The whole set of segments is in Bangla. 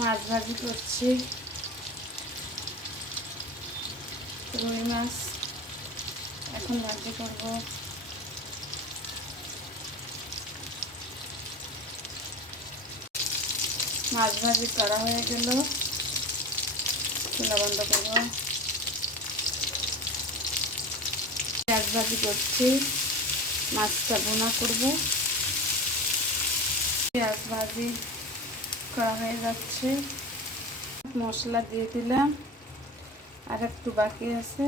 মাছ ভাজি করছি, রুই মাছ এখন ভাজি করব। মাছ ভাজি করা হয়ে গেল, চুলা বন্ধ করব। পেঁয়াজ ভাজি করছি, মাছটা ভুনা করব। পেঁয়াজ ভাজি করা হয়ে যাচ্ছে, মশলা দিয়ে দিলাম, আর একটু বাকি আছে,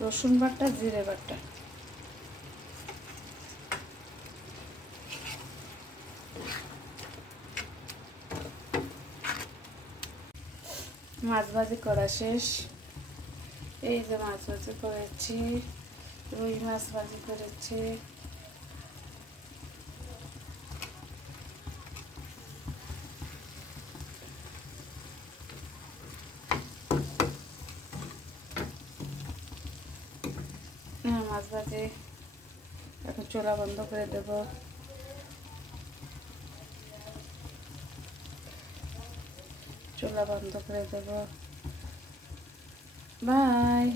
রসুন বাটা, জিরে বাটা। মাছ ভাজি করা শেষ। এই যে মাছ ভাজি করেছি, রুই মাছ ভাজি করেছি। মাছ ভাজি এখন চুলা বন্ধ করে দেব। চুলা বন্ধ করে দেব। বাই।